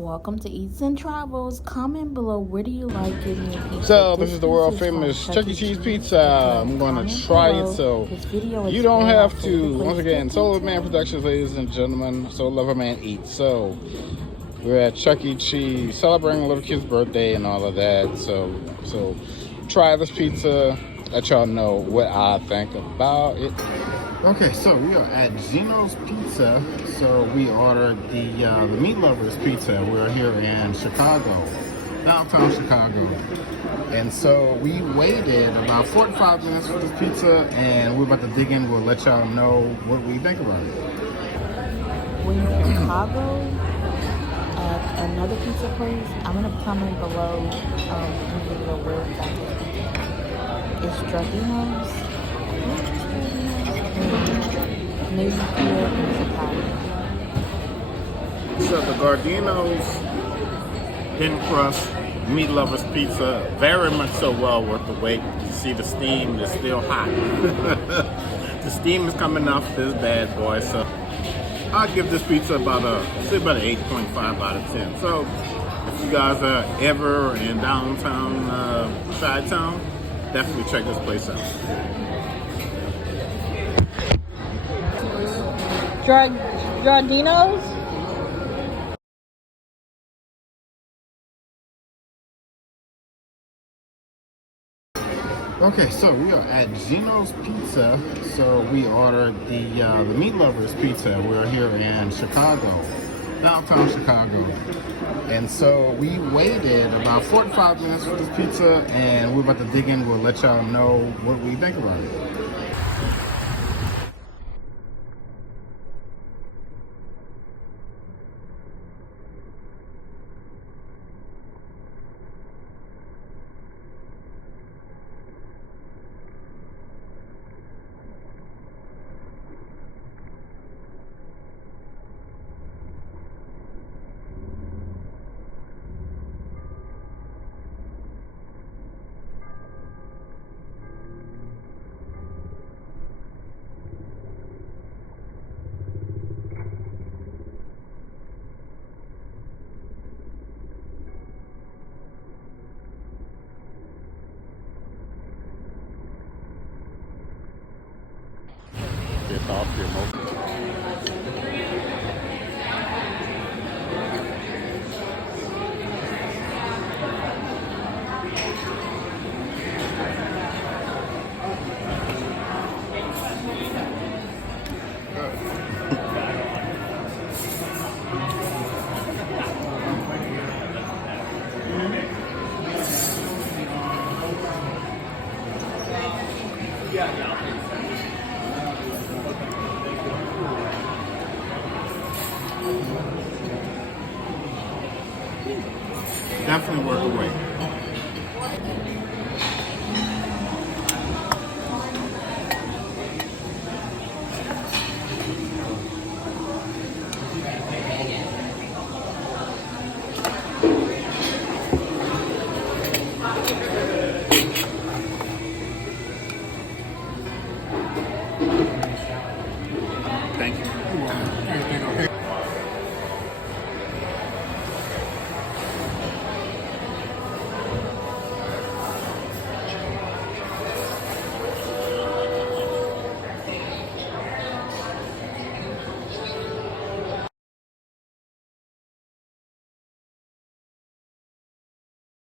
Welcome to Eatzandtravelz. Comment below, where do you like getting your pizza? So this is the world famous Chuck E. Cheese pizza. I'm going to try it so you don't have to. Once again, Solar Man Productions, ladies and gentlemen. Soul Lover Man Eats. So we're at Chuck E. Cheese celebrating a little kid's birthday and all of that. So try this pizza. Let y'all know what I think about it. Okay, so we are at Gino's Pizza. So we ordered the meat lovers pizza. We're here in Chicago, downtown Chicago. And so we waited about 45 minutes for this pizza, and we're about to dig in. We'll let y'all know what we think about it. When you're in Chicago at another pizza place, I'm going to comment below where it's at. It's Giardino's. Maybe here in Chicago. So the Giardino's thin crust meat lovers pizza, very much so well worth the wait. You see the steam is still hot. The steam is coming off this bad boy, so I'll give this pizza about an 8.5 out of 10. So if you guys are ever in downtown Chi-Town, definitely check this place out. Giardino's? Okay, so we are at Gino's Pizza. So we ordered the meat lovers pizza. We're here in Chicago, downtown Chicago. And so we waited about 45 minutes for this pizza, and we're about to dig in. We'll let y'all know what we think about it. It's off your motor. Definitely worth the wait.